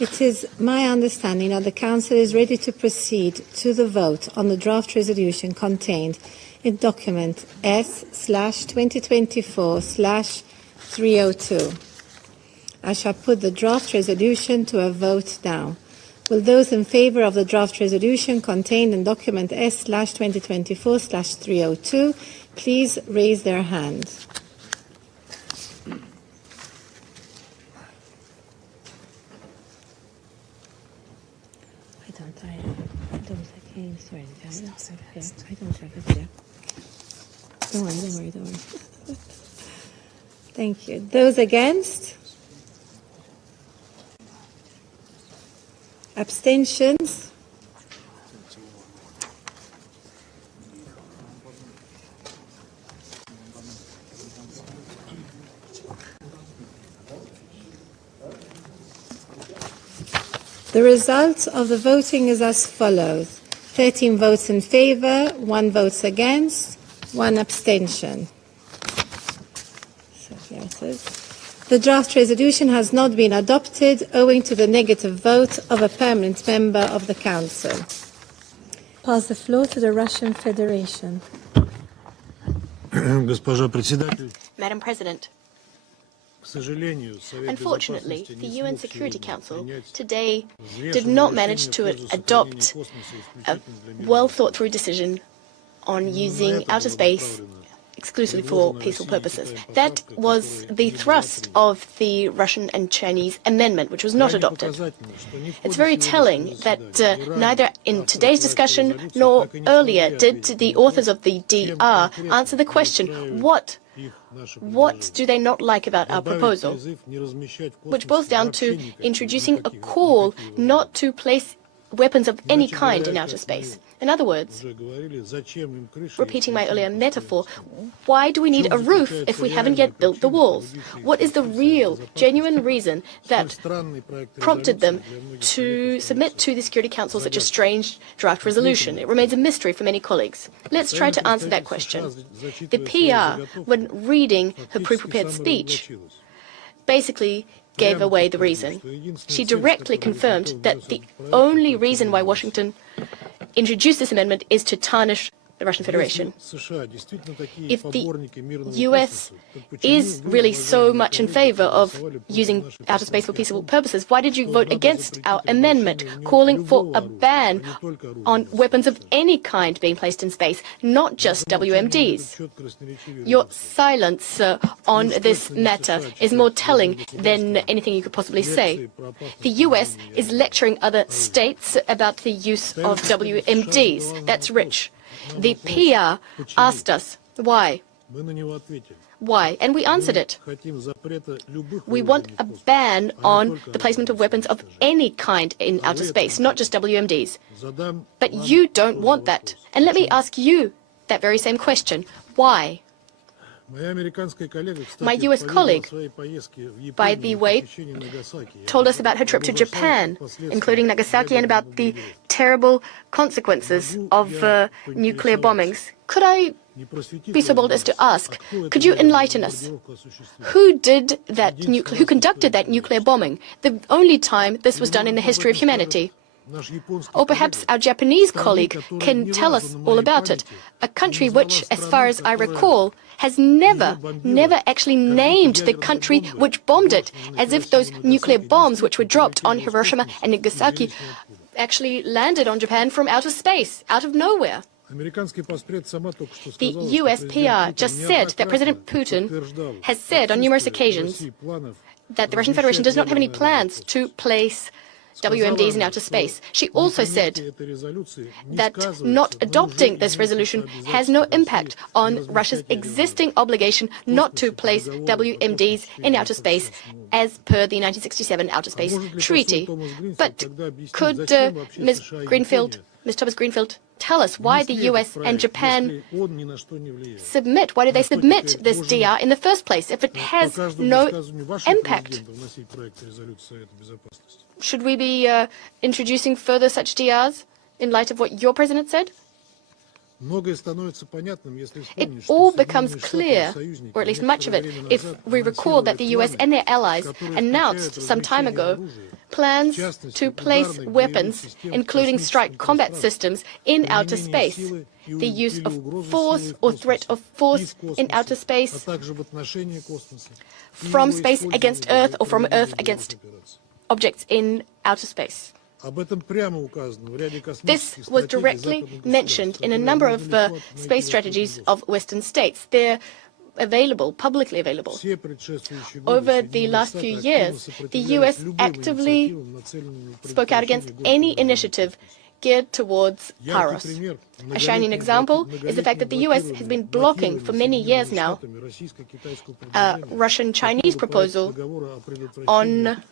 It is my understanding that the Council is ready to proceed to the vote on the draft resolution contained in document S/2024/302. I shall put the draft resolution to a vote now. Will those in favour of the draft resolution contained in document S/2024/302 please raise their hand? Don't worry. Thank you. Those against? Abstentions? The result of the voting is as follows. 13 votes in favour, 1 votes against, 1 abstention. So here it is. The draft resolution has not been adopted owing to the negative vote of a permanent member of the Council. Pass the floor to the Russian Federation. Madam President, unfortunately, the UN Security Council today did not manage to adopt a well-thought-through decision on using outer space exclusively for peaceful purposes. That was the thrust of the Russian and Chinese amendment, which was not adopted. It's very telling that neither in today's discussion nor earlier did the authors of the DR answer the question, what do they not like about our proposal? Which boils down to introducing a call not to place weapons of any kind in outer space. In other words, repeating my earlier metaphor, why do we need a roof if we haven't yet built the walls? What is the real, genuine reason that prompted them to submit to the Security Council such a strange draft resolution? It remains a mystery for many colleagues. Let's try to answer that question. The PR, when reading her pre-prepared speech, basically gave away the reason. She directly confirmed that the only reason why Washington introduced this amendment is to tarnish the Russian Federation. If the US is really so much in favor of using outer space for peaceful purposes, why did you vote against our amendment calling for a ban on weapons of any kind being placed in space, not just WMDs? Your silence on this matter is more telling than anything you could possibly say. The US is lecturing other states about the use of WMDs. That's rich. The PR asked us, why? Why? And we answered it. We want a ban on the placement of weapons of any kind in outer space, not just WMDs. But you don't want that. And let me ask you that very same question. Why? My US colleague, by the way, told us about her trip to Japan, including Nagasaki, and about the terrible consequences of nuclear bombings. Could I be so bold as to ask, could you enlighten us? Who conducted that nuclear bombing? The only time this was done in the history of humanity. Or perhaps our Japanese colleague can tell us all about it. A country which, as far as I recall, has never actually named the country which bombed it, as if those nuclear bombs which were dropped on Hiroshima and Nagasaki actually landed on Japan from outer space, out of nowhere. The US PR just said that President Putin has said on numerous occasions that the Russian Federation does not have any plans to place WMDs in outer space. She also said that not adopting this resolution has no impact on Russia's existing obligation not to place WMDs in outer space as per the 1967 Outer Space Treaty. But could Ms. Thomas Greenfield tell us why the US and Japan why did they submit this DR in the first place if it has no impact? Should we be introducing further such DRs in light of what your president said? It all becomes clear, or at least much of it, if we recall that the US and their allies announced some time ago plans to place weapons, including strike combat systems, in outer space. The use of force or threat of force in outer space, from space against Earth or from Earth against objects in outer space. This was directly mentioned in a number of space strategies of Western states. They're available, publicly available. Over the last few years, the US actively spoke out against any initiative geared towards Paros. A shining example is the fact that the US has been blocking for many years now a Russian-Chinese proposal on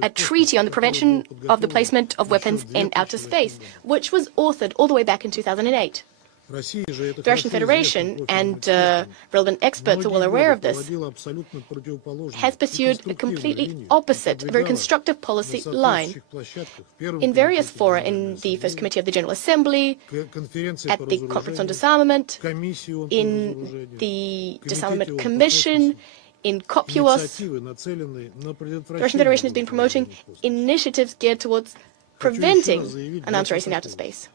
a treaty on the prevention of the placement of weapons in outer space, which was authored all the way back in 2008. The Russian Federation, and relevant experts are well aware of this, has pursued a completely opposite, very constructive policy line. In various fora, in the First Committee of the General Assembly, at the Conference on Disarmament, in the Disarmament Commission, in COPUOS, the Russian Federation has been promoting initiatives geared towards preventing an arms race in outer space.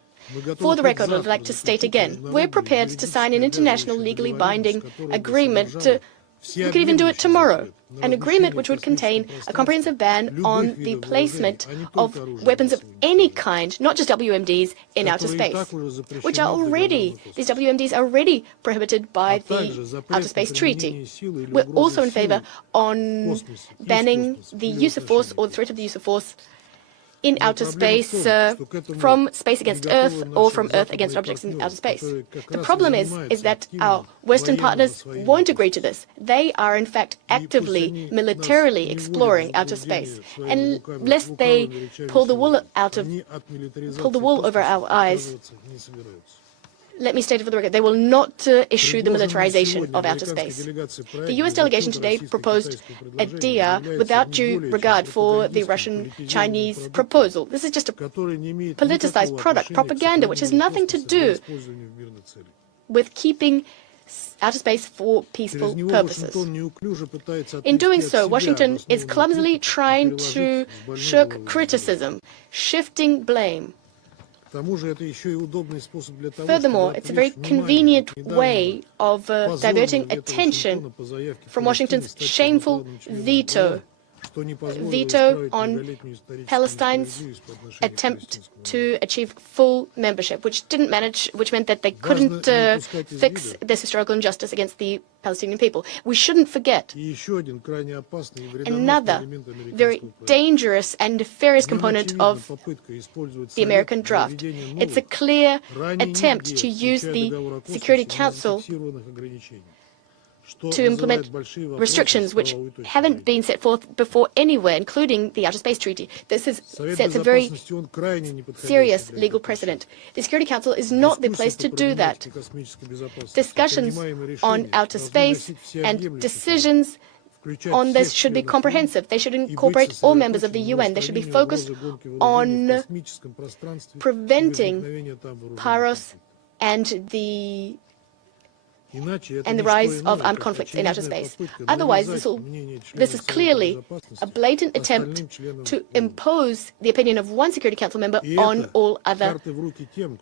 For the record, I would like to state again, we're prepared to sign an international legally binding agreement. We could even do it tomorrow. An agreement which would contain a comprehensive ban on the placement of weapons of any kind, not just WMDs, in outer space, which are already, these WMDs are already prohibited by the Outer Space Treaty. We're also in favor on banning the use of force or the threat of the use of force in outer space, from space against Earth or from Earth against objects in outer space. The problem is that our Western partners won't agree to this. They are, in fact, actively, militarily exploring outer space. And lest they pull the wool over our eyes, let me state it for the record, they will not issue the militarization of outer space. The U.S. delegation today proposed a DIA without due regard for the Russian-Chinese proposal. This is just a politicized product, propaganda, which has nothing to do with keeping outer space for peaceful purposes. In doing so, Washington is clumsily trying to shirk criticism, shifting blame. Furthermore, it's a very convenient way of diverting attention from Washington's shameful veto on Palestine's attempt to achieve full membership, which meant that they couldn't fix this historical injustice against the Palestinian people. We shouldn't forget another very dangerous and nefarious component of the American draft. It's a clear attempt to use the Security Council to implement restrictions which haven't been set forth before anywhere, including the Outer Space Treaty. This sets a very serious legal precedent. The Security Council is not the place to do that. Discussions on outer space and decisions on this should be comprehensive. They should incorporate all members of the UN. They should be focused on preventing Paros and the rise of armed conflicts in outer space. Otherwise, this is clearly a blatant attempt to impose the opinion of one Security Council member on all other UN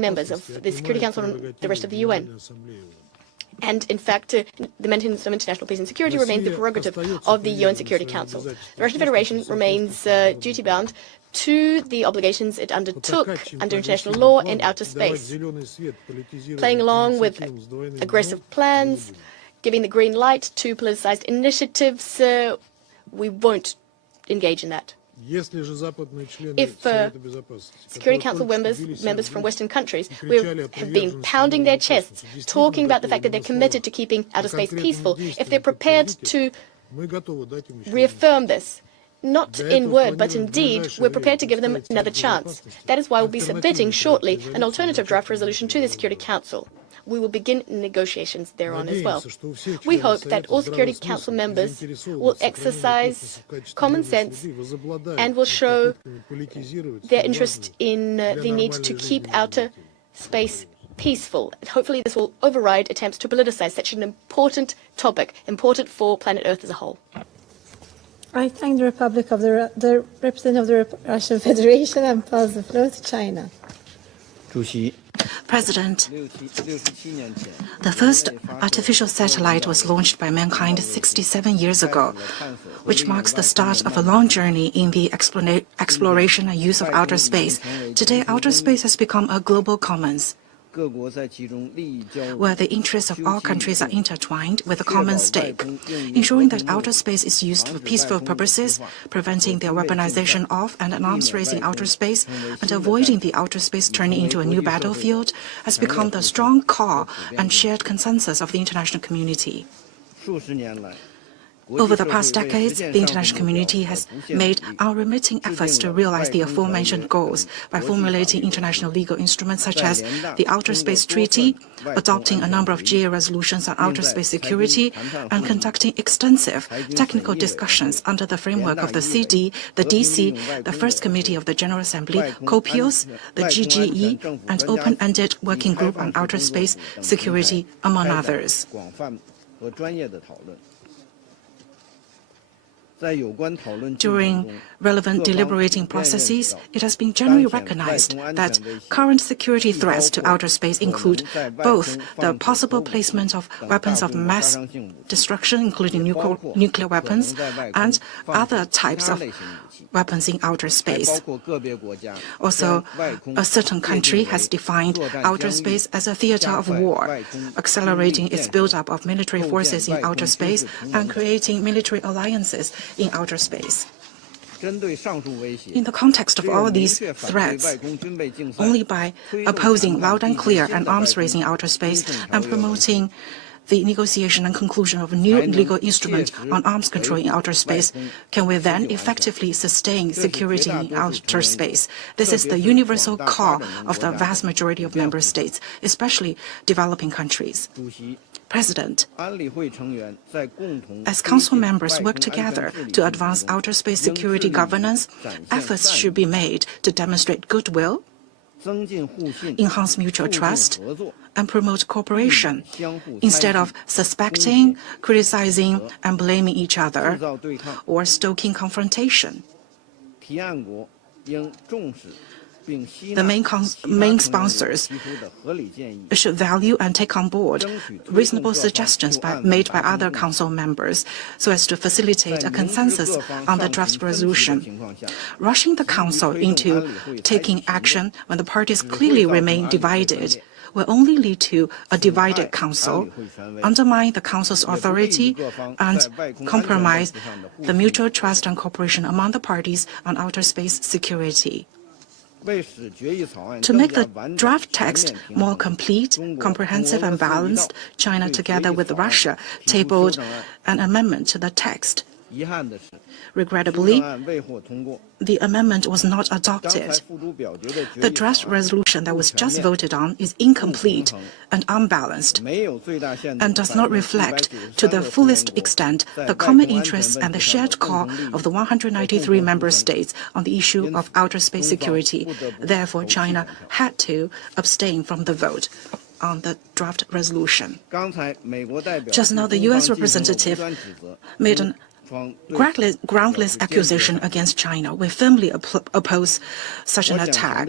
members of the Security Council and the rest of the UN. And in fact, the maintenance of international peace and security remains the prerogative of the UN Security Council. The Russian Federation remains duty-bound to the obligations it undertook under international law in outer space, playing along with aggressive plans, giving the green light to politicized initiatives. We won't engage in that. If Security Council members from Western countries have been pounding their chests, talking about the fact that they're committed to keeping outer space peaceful, if they're prepared to reaffirm this, not in word, but in deed, we're prepared to give them another chance. That is why we'll be submitting shortly an alternative draft resolution to the Security Council. we will begin negotiations thereon as well. We hope that all Security Council members will exercise common sense and will show their interest in the need to keep outer space peaceful. Hopefully this will override attempts to politicize such an important topic, important for planet Earth as a whole. I thank the representative of the Russian Federation and pass the floor to China. President, the first artificial satellite was launched by mankind 67 years ago, which marks the start of a long journey in the exploration and use of outer space. Today, outer space has become a global commons, where the interests of all countries are intertwined with a common stake, ensuring that outer space is used for peaceful purposes, preventing the weaponization of and an arms race in outer space, and avoiding the outer space turning into a new battlefield, has become the strong call and shared consensus of the international community. Over the past decades, the international community has made unremitting efforts to realize the aforementioned goals by formulating international legal instruments such as the Outer Space Treaty, adopting a number of GA resolutions on outer space security, and conducting extensive technical discussions under the framework of the CD, the DC, the First Committee of the General Assembly, COPIOS, the GGE, and Open-Ended Working Group on Outer Space Security, among others. During relevant deliberating processes, it has been generally recognized that current security threats to outer space include both the possible placement of weapons of mass destruction, including nuclear weapons, and other types of weapons in outer space. Also, a certain country has defined outer space as a theater of war, accelerating its buildup of military forces in outer space and creating military alliances in outer space. In the context of all these threats, only by opposing loud and clear an arms race in outer space and promoting the negotiation and conclusion of a new legal instrument on arms control in outer space can we then effectively sustain security in outer space. This is the universal call of the vast majority of member states, especially developing countries. President, as Council members work together to advance outer space security governance, efforts should be made to demonstrate goodwill, enhance mutual trust, and promote cooperation, instead of suspecting, criticizing, and blaming each other, or stoking confrontation. The main sponsors should value and take on board reasonable suggestions made by other Council members so as to facilitate a consensus on the draft resolution. Rushing the Council into taking action when the parties clearly remain divided will only lead to a divided Council, undermine the Council's authority, and compromise the mutual trust and cooperation among the parties on outer space security. To make the draft text more complete, comprehensive, and balanced, China, together with Russia, tabled an amendment to the text. Regrettably, the amendment was not adopted. The draft resolution that was just voted on is incomplete and unbalanced and does not reflect to the fullest extent the common interests and the shared call of the 193 member states on the issue of outer space security. Therefore, China had to abstain from the vote on the draft resolution. Just now, the U.S. representative made an groundless accusation against China. We firmly oppose such an attack.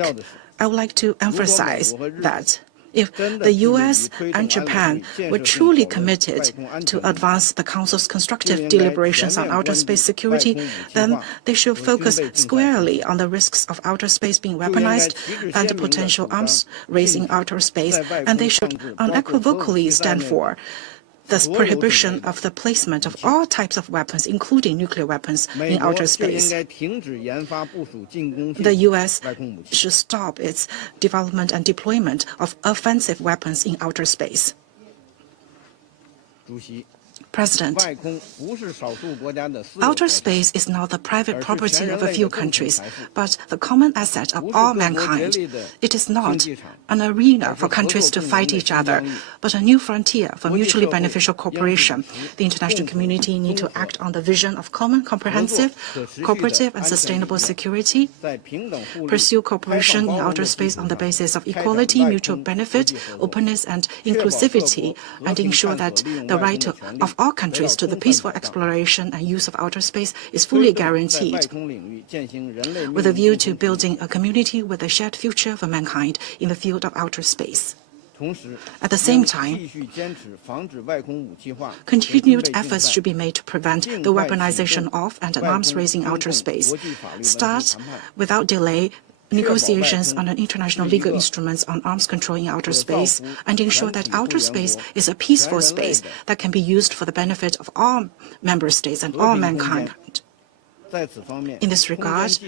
I would like to emphasize that if the U.S. and Japan were truly committed to advance the Council's constructive deliberations on outer space security, then they should focus squarely on the risks of outer space being weaponized and the potential arms race in outer space, and they should unequivocally stand for the prohibition of the placement of all types of weapons, including nuclear weapons, in outer space. The U.S. should stop its development and deployment of offensive weapons in outer space. President, outer space is not the private property of a few countries, but the common asset of all mankind. It is not an arena for countries to fight each other, but a new frontier for mutually beneficial cooperation. The international community needs to act on the vision of common, comprehensive, cooperative, and sustainable security, pursue cooperation in outer space on the basis of equality, mutual benefit, openness, and inclusivity, and ensure that the right of all countries to the peaceful exploration and use of outer space is fully guaranteed, with a view to building a community with a shared future for mankind in the field of outer space. At the same time, continued efforts should be made to prevent the weaponization of and arms race in outer space. Start without delay negotiations on an international legal instruments on arms control in outer space, and ensure that outer space is a peaceful space that can be used for the benefit of all member states and all mankind. In this regard,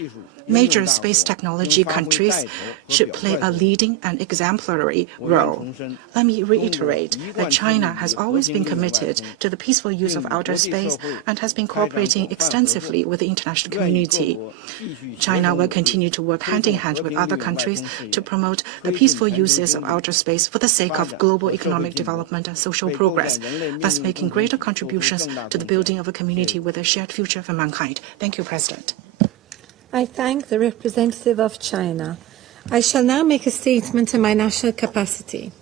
major space technology countries should play a leading and exemplary role. Let me reiterate that China has always been committed to the peaceful use of outer space and has been cooperating extensively with the international community. China will continue to work hand in hand with other countries to promote the peaceful uses of outer space for the sake of global economic development and social progress, thus making greater contributions to the building of a community with a shared future for mankind. Thank you, President. I thank the representative of China. I shall now make a statement in my national capacity.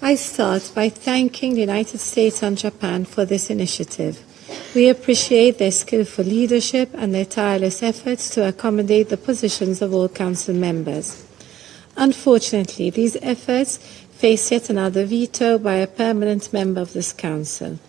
I start by thanking the United States and Japan for this initiative. We appreciate their skillful leadership and their tireless efforts to accommodate the positions of all Council members. Unfortunately, these efforts face yet another veto by a permanent member of this Council.